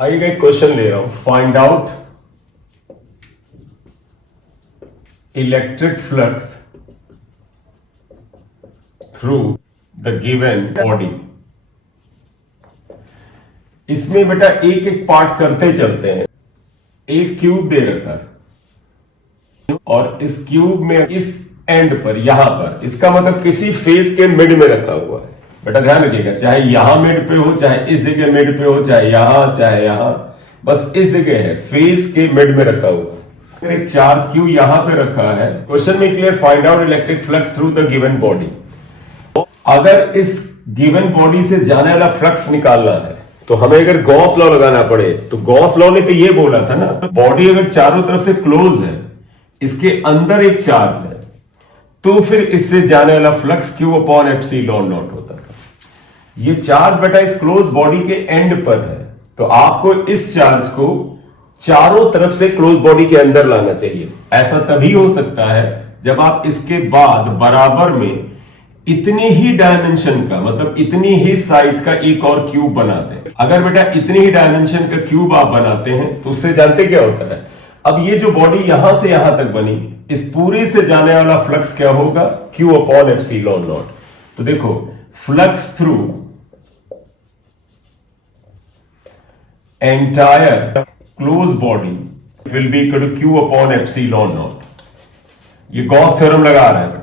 आइएगा एक क्वेश्चन ले रहा हूं, find out electric flux through the given body. इसमें बेटा एक एक पार्ट करते चलते हैं। एक क्यूब दे रखा है और इस क्यूब में इस एंड पर, यहां पर, इसका मतलब किसी फेस के मिड में रखा हुआ है। बेटा ध्यान रखिएगा, चाहे यहां मिड पे हो, चाहे इस जगह मिड पे हो, चाहे यहां, बस इस जगह है, फेस के मिड में रखा हुआ है। एक चार्ज क्यू यहां पे रखा है। क्वेश्चन में clear, find out electric flux through the given body. अगर इस गिवन बॉडी से जाने वाला फ्लक्स निकालना है तो हमें अगर गॉस लॉ लगाना पड़े, तो गॉस लॉ ने तो ये बोला था ना, बॉडी अगर चारों तरफ से क्लोज है, इसके अंदर एक चार्ज है, तो फिर इससे जाने वाला flux Q upon epsilon not होता था। ये चार्ज बेटा इस क्लोज बॉडी के एंड पर है, तो आपको इस चार्ज को चारों तरफ से क्लोज बॉडी के अंदर लाना चाहिए। ऐसा तभी हो सकता है जब आप इसके बाद बराबर में इतनी ही डायमेंशन का, मतलब इतनी ही साइज का एक और क्यूब बना दें। अगर बेटा इतनी ही डायमेंशन का क्यूब आप बनाते हैं तो उससे जानते क्या होता है, अब ये जो बॉडी यहां से यहां तक बनी, इस पूरे से जाने वाला फ्लक्स क्या होगा, क्यू अपॉन एप्सिलॉन नॉट। तो देखो, flux through entire close body will be equal to Q upon epsilon not. ये गॉस थ्योरम लगा रहा है बेटा।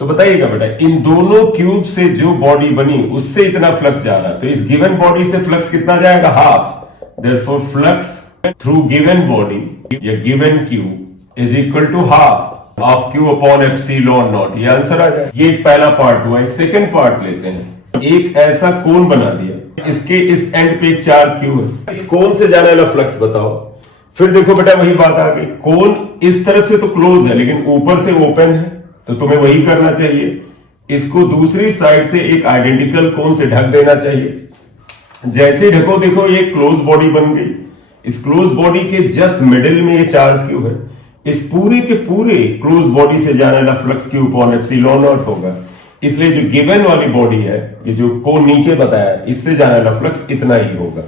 तो बताइएगा बेटा, इन दोनों क्यूब से जो बॉडी बनी उससे इतना फ्लक्स जा रहा है, तो इस गिवन बॉडी से फ्लक्स कितना जाएगा, half. Therefore flux through given body या given cube is equal to half of q upon epsilon not. ये आंसर आ जाए। ये एक पहला पार्ट हुआ। एक सेकेंड पार्ट लेते हैं। एक ऐसा कोन बना दिया, इसके इस एंड पे एक चार्ज क्यू है, इस कोन से जाने वाला फ्लक्स बताओ। फिर देखो बेटा, वही बात आ गई, कोन इस तरफ से तो क्लोज है लेकिन ऊपर से ओपन है, तो तुम्हें वही करना चाहिए। इसको दूसरी साइड से एक आइडेंटिकल कोन से ढक देना चाहिए। जैसे ढको, देखो ये क्लोज बॉडी बन गई। इस क्लोज बॉडी के जस्ट मिडिल में ये चार्ज क्यू है। इस पूरे के पूरे क्लोज बॉडी से जाने वाला flux Q upon epsilon naught होगा। इसलिए जो गिवन वाली बॉडी है, ये जो कोन नीचे बताया, इससे जाने वाला फ्लक्स इतना ही होगा।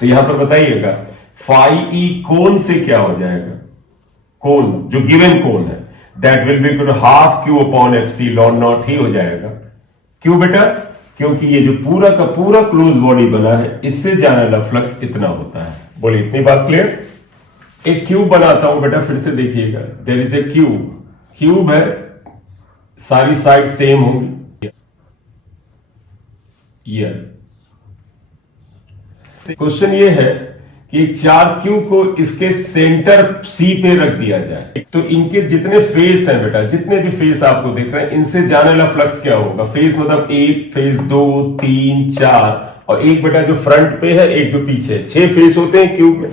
तो यहां पर बताइएगा, फाई ई कोन से क्या हो जाएगा, कोन जो गिवन कोन है, that will be equal to half Q upon epsilon naught ही हो जाएगा। क्यों बेटा, क्योंकि ये जो पूरा का पूरा क्लोज बॉडी बना है, इससे जाने वाला फ्लक्स इतना होता है। बोलिए, इतनी बात क्लियर। एक क्यूब बनाता हूं बेटा, फिर से देखिएगा। There is a cube, cube है, सारी साइड सेम होंगी। ये क्वेश्चन ये है कि एक चार्ज क्यू को इसके सेंटर सी पे रख दिया जाए, तो इनके जितने फेस हैं बेटा, जितने भी फेस आपको दिख रहे हैं, इनसे जाने वाला फ्लक्स क्या होगा। फेस मतलब एक, फेस 2, 3, 4, और एक बेटा जो फ्रंट पे है, एक जो पीछे है। 6 फेस होते हैं क्यूब में।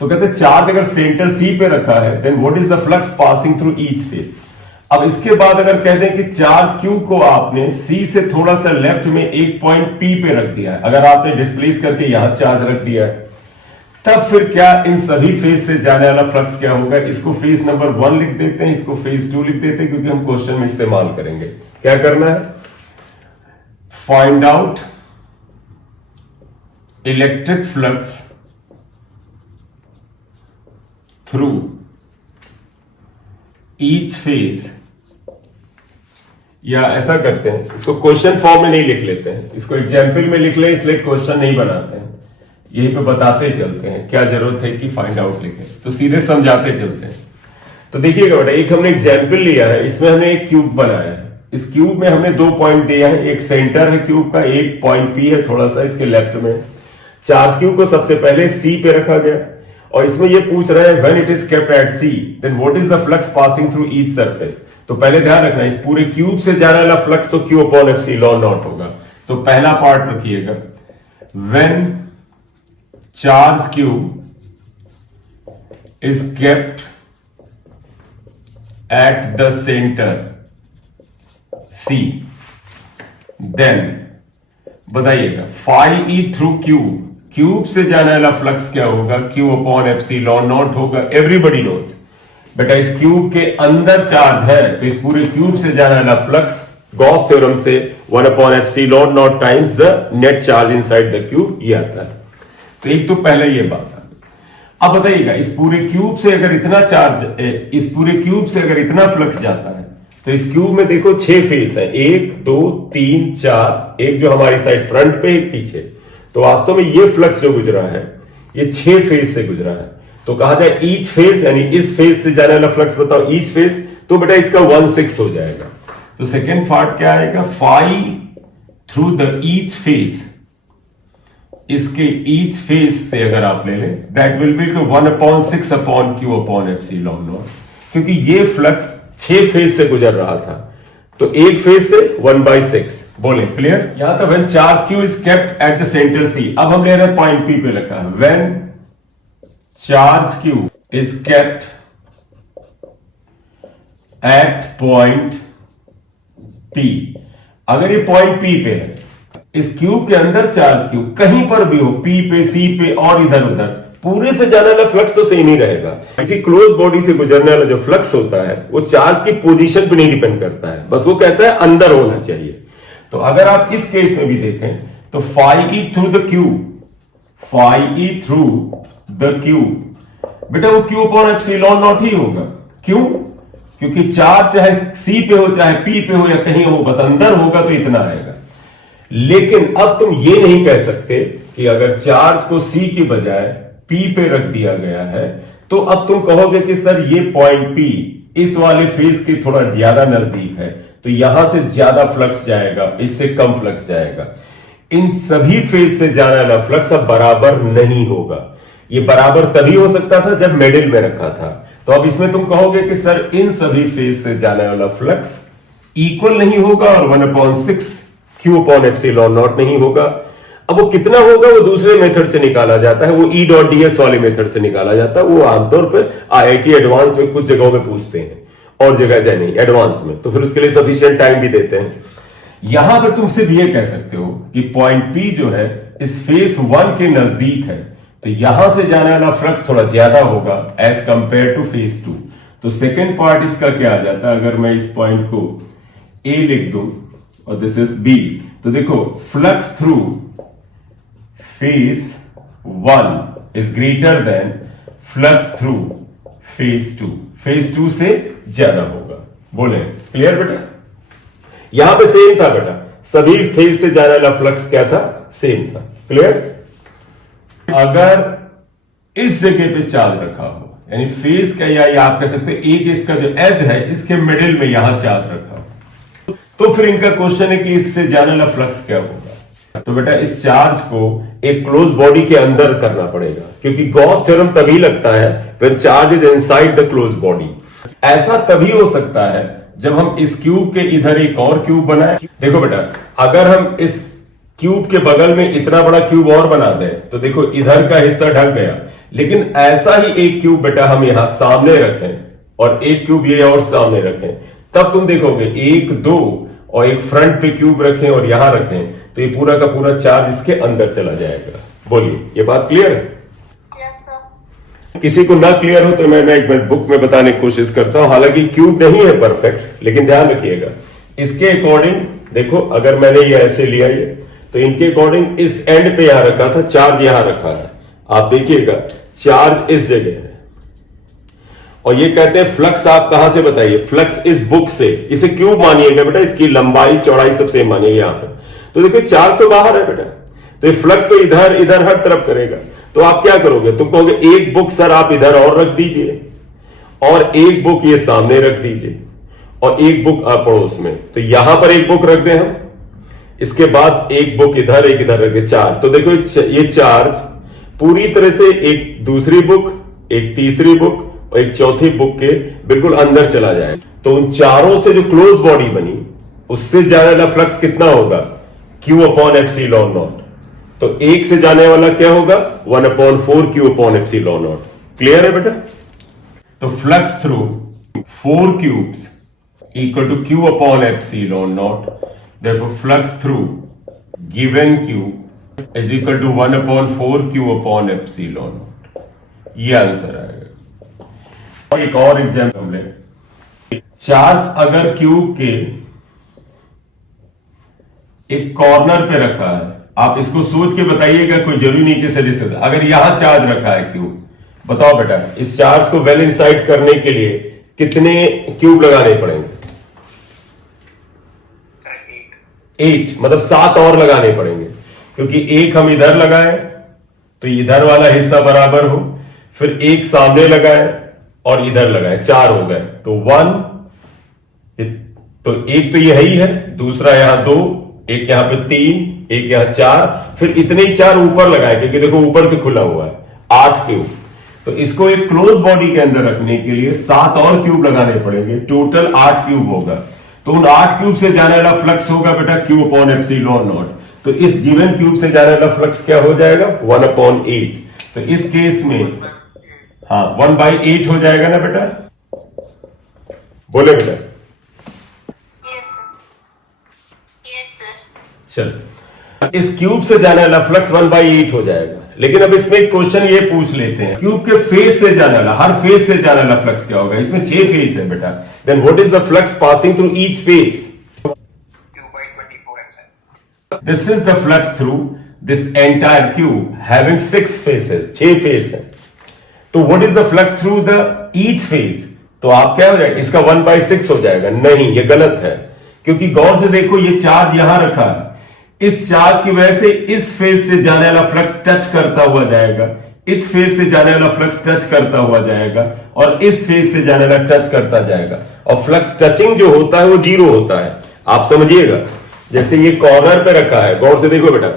तो कहते हैं चार्ज अगर सेंटर सी पे रखा है, then what is the flux passing through each face. अब इसके बाद अगर कह दें कि चार्ज क्यू को आपने सी से थोड़ा सा लेफ्ट में एक पॉइंट पी पे रख दिया है, अगर आपने डिस्प्लेस करके यहां चार्ज रख दिया है, तब फिर क्या इन सभी फेज से जाने वाला फ्लक्स क्या होगा। इसको फेज नंबर 1 लिख देते हैं, इसको फेज 2 लिख देते हैं, क्योंकि हम क्वेश्चन में इस्तेमाल करेंगे। क्या करना है, find out electric flux through each phase, या ऐसा करते हैं, इसको क्वेश्चन फॉर्म में नहीं लिख लेते हैं, इसको एग्जाम्पल में लिख लें, इसलिए क्वेश्चन नहीं बनाते हैं, यहीं पे बताते चलते हैं। क्या जरूरत है कि फाइंड आउट लिखें, तो सीधे समझाते चलते हैं। तो देखिएगा बेटा, एक हमने एग्जाम्पल लिया है, इसमें हमने एक क्यूब बनाया है। इस क्यूब में हमने 2 पॉइंट दिया है, एक सेंटर है क्यूब का, एक पॉइंट पी है थोड़ा सा इसके लेफ्ट में। चार्ज क्यूब को सबसे पहले सी पे रखा गया, और इसमें ये पूछ रहा है when it is kept at C, then what is the flux passing through each surface. तो पहले ध्यान रखना, इस पूरे क्यूब से जाने वाला फ्लक्स तो क्यू अपॉन एप्सिलॉन नॉट होगा। तो पहला पार्ट रखिएगा, when charge cube is kept at the center C, then बताइएगा phi E through cube, cube से जाने वाला फ्लक्स क्या होगा, क्यू अपॉन एप्सिलॉन नॉट होगा। एवरीबडी नोज बेटा, इस क्यूब के अंदर चार्ज है, तो इस पूरे क्यूब से जाने वाला फ्लक्स गॉस थ्योरम से 1 upon epsilon not times the net charge inside the cube, ये आता है। तो एक तो पहले ये बात आ गई। अब बताइएगा इस पूरे क्यूब से अगर इतना चार्ज, इस पूरे क्यूब से अगर इतना फ्लक्स जाता है तो इस क्यूब में देखो 6 फेस है, 1 2 3 4, एक जो हमारी साइड फ्रंट पे एक पीछे। तो वास्तव में ये फ्लक्स जो गुजरा है ये 6 फेस से गुजरा है। तो कहा जाए ईच फेस, यानी इस फेस से जाने वाला फ्लक्स बताओ ईच फेस, तो बेटा इसका 1/6 हो जाएगा। तो सेकेंड पार्ट क्या आएगा, phi through the each face, इसके ईच फेस से अगर आप ले लें that will be to 1/6 upon Q upon epsilon naught, क्योंकि ये फ्लक्स 6 फेस से गुजर रहा था तो एक फेज से 1/6। बोले क्लियर? यहां तक when charge Q is kept at the centre C. अब हम ले रहे हैं पॉइंट पी पे लिखा है when charge Q is kept eight point P. अगर ये पॉइंट पी पे है, इस क्यूब के अंदर चार्ज क्यू कहीं पर भी हो, पी पे सी पे और इधर उधर, पूरे से जाने वाला फ्लक्स तो सेम ही रहेगा। किसी क्लोज बॉडी से गुजरने वाला जो फ्लक्स होता है वो चार्ज की पोजीशन पे नहीं डिपेंड करता है, बस वो कहता है अंदर होना चाहिए। तो अगर आप इस केस में भी देखें तो phi E through the cube, phi E through the cube, बेटा वो क्यू अपॉन एप्सिलॉन नॉट ही होगा। क्यों? क्योंकि चार्ज चाहे सी पे हो चाहे पी पे हो या कहीं हो, बस अंदर होगा तो इतना आएगा। लेकिन अब तुम ये नहीं कह सकते कि अगर चार्ज को सी की बजाय पी पे रख दिया गया है तो अब तुम कहोगे कि सर ये पॉइंट पी इस वाले फेज के थोड़ा ज्यादा नजदीक है तो यहां से ज्यादा फ्लक्स जाएगा, इससे कम फ्लक्स जाएगा। इन सभी फेज से जाने वाला फ्लक्स अब बराबर नहीं होगा। ये बराबर तभी हो सकता था जब मिडिल में रखा था। तो अब इसमें तुम कहोगे कि सर इन सभी फेज से जाने वाला फ्लक्स इक्वल नहीं होगा और 1/6 क्यू अपॉन एप्सिलॉन नॉट नहीं होगा। अब वो कितना होगा वो दूसरे मेथड से निकाला जाता है, वो E.ds वाले मेथड से निकाला जाता है। वो आमतौर पर IIT एडवांस में कुछ जगहों में पूछते हैं और जगह जाए नहीं एडवांस में, तो फिर उसके लिए सफिशिएंट टाइम भी देते हैं। यहां पर तुम सिर्फ ये कह सकते हो कि पॉइंट P जो है इस फेस 1 के नजदीक है तो यहां से जाने वाला फ्लक्स थोड़ा ज्यादा होगा एज कंपेयर टू फेस 2। तो सेकेंड पार्ट इसका क्या आ जाता है, अगर मैं इस पॉइंट को A लिख दूं और दिस इज B, तो देखो flux through phase 1 is greater than flux through phase 2, phase 2 से ज्यादा होगा। बोले क्लियर बेटा? यहां पे सेम था बेटा, सभी फेज से जाने वाला फ्लक्स क्या था, सेम था। क्लियर? अगर इस जगह पे चार्ज रखा हो, यानी फेज का या आप कह सकते हैं एक इसका जो एज है इसके मिडिल में यहां चार्ज रखा हो, तो फिर इनका क्वेश्चन है कि इससे जाने वाला फ्लक्स क्या होगा। तो बेटा इस चार्ज को एक क्लोज बॉडी के अंदर करना पड़ेगा, क्योंकि गॉस थ्योरम तभी लगता है when charge is inside the close body. ऐसा तभी हो सकता है जब हम इस क्यूब के इधर एक और क्यूब बनाए। देखो बेटा अगर हम इस क्यूब के बगल में इतना बड़ा क्यूब और बना दें तो देखो इधर का हिस्सा ढक गया, लेकिन ऐसा ही एक क्यूब बेटा हम यहां सामने रखें और एक क्यूब ये और सामने रखें, तब तुम देखोगे 1 2 और एक फ्रंट पे क्यूब रखें और यहां रखें तो ये पूरा का पूरा चार्ज इसके अंदर चला जाएगा। बोलिए ये बात क्लियर है? किसी को ना क्लियर हो तो मैं एक मिनट बुक में बताने की कोशिश करता हूं। हालांकि क्यूब नहीं है परफेक्ट, लेकिन ध्यान रखिएगा इसके अकॉर्डिंग। देखो अगर मैंने ये ऐसे लिया ये, तो इनके अकॉर्डिंग इस एंड पे यहां रखा था, चार्ज यहां रखा है। आप देखिएगा चार्ज इस जगह है और ये कहते हैं फ्लक्स आप कहां से बताइए, फ्लक्स इस बुक से। इसे क्यूब मानिएगा बेटा, इसकी लंबाई चौड़ाई सब सेम मानिएगा यहां पे। तो देखो चार्ज तो बाहर है बेटा, तो ये फ्लक्स तो इधर इधर हर तरफ करेगा। तो आप क्या करोगे, तुम कहोगे एक बुक सर आप इधर और रख दीजिए और एक बुक ये सामने रख दीजिए और एक बुक पड़ोस में। तो यहां पर एक बुक रख दें हम, इसके बाद एक बुक इधर एक इधर रख दे, चार्ज। तो देखो ये चार्ज पूरी तरह से एक दूसरी बुक, एक तीसरी बुक और एक चौथी बुक के बिल्कुल अंदर चला जाए। तो उन चारों से जो क्लोज बॉडी बनी उससे जाने वाला फ्लक्स कितना होगा, Q अपॉन एप्सिलॉन नॉट। तो एक से जाने वाला क्या होगा, 1/4 Q upon epsilon naught. Clear है बेटा? तो flux through 4 cubes equal to Q upon epsilon naught. Therefore flux through given cube is equal to 1/4 Q upon epsilon naught। ये आंसर आएगा। एक और एग्जाम्पल ले, चार्ज अगर क्यूब के एक कॉर्नर पे रखा है, आप इसको सोच के बताइएगा, कोई जरूरी नहीं कि सजेशन। अगर यहां चार्ज रखा है क्यूब, बताओ बेटा इस चार्ज को वेल इनसाइड करने के लिए कितने क्यूब लगाने पड़ेंगे? 8, मतलब 7 और लगाने पड़ेंगे, क्योंकि एक हम इधर लगाए तो इधर वाला हिस्सा बराबर हो, फिर एक सामने लगाए और इधर लगाए, 4 हो गए। तो 1, तो एक तो यही है, दूसरा यहां 2, एक यहां पे 3, एक यहां 4, फिर इतने ही 4 ऊपर लगाए, क्योंकि देखो ऊपर से खुला हुआ है, 8 क्यूब। तो इसको एक क्लोज बॉडी के अंदर रखने के लिए 7 और क्यूब लगाने पड़ेंगे, टोटल 8 क्यूब होगा। तो उन 8 क्यूब से जाने वाला फ्लक्स होगा बेटा Q अपॉन एप्सिलॉन नॉट। तो इस गिवन क्यूब से जाने वाला फ्लक्स क्या हो जाएगा? 1/8। तो इस केस में हाँ 1/8 हो जाएगा ना बेटा, बोले बेटा? चल, इस क्यूब से जाने वाला फ्लक्स 1/8 हो जाएगा। लेकिन अब इसमें एक क्वेश्चन ये पूछ लेते हैं, क्यूब के फेस से जाने वाला, हर फेस से जाने वाला फ्लक्स क्या होगा? इसमें 6 फेस है बेटा, then what is the flux passing through each face? This is the flux through this entire cube having 6 faces, 6 face है। तो what is the flux through the each phase? तो आप क्या हो जाएगा, इसका 1/6 हो जाएगा। नहीं, ये गलत है, क्योंकि गौर से देखो ये चार्ज यहां रखा है, इस चार्ज की वजह से इस फेस से जाने वाला फ्लक्स टच करता हुआ जाएगा, इस फेस से जाने वाला फ्लक्स टच करता हुआ जाएगा, और इस फेस से जाने वाला टच करता जाएगा। और फ्लक्स टचिंग जो होता है वो 0 होता है, आप समझिएगा। जैसे ये कॉर्नर पे रखा है, गौर से देखो बेटा,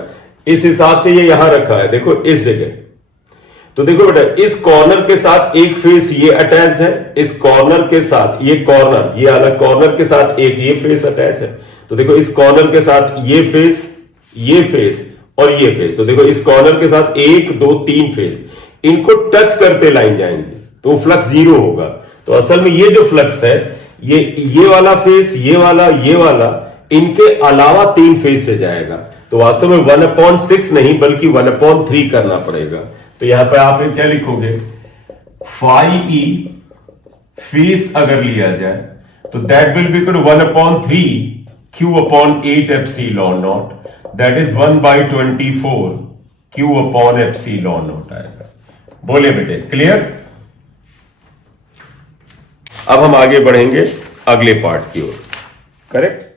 इस हिसाब से ये यहां रखा है, देखो इस जगह। तो देखो बेटा, इस कॉर्नर के साथ एक फेस ये अटैच्ड है, इस कॉर्नर के साथ ये कॉर्नर, ये अलग कॉर्नर के साथ एक ये फेस अटैच है। तो देखो इस कॉर्नर के साथ ये फेस और ये फेस। तो देखो इस कॉर्नर के साथ 1 2 3 फेस, इनको टच करते लाइन जाएंगे तो फ्लक्स 0 होगा। तो असल में ये जो फ्लक्स है, ये वाला फेस, ये वाला, इनके अलावा 3 फेस से जाएगा। तो वास्तव में 1/6 नहीं बल्कि 1/3 करना पड़ेगा। तो यहां पर आप क्या लिखोगे, phi e फेस अगर लिया जाए तो that will be equal to 1/3 Q upon 8 epsilon naught, that is 1/24 Q upon epsilon naught आएगा। बोले बेटे, क्लियर? अब हम आगे बढ़ेंगे अगले पार्ट की ओर, करेक्ट?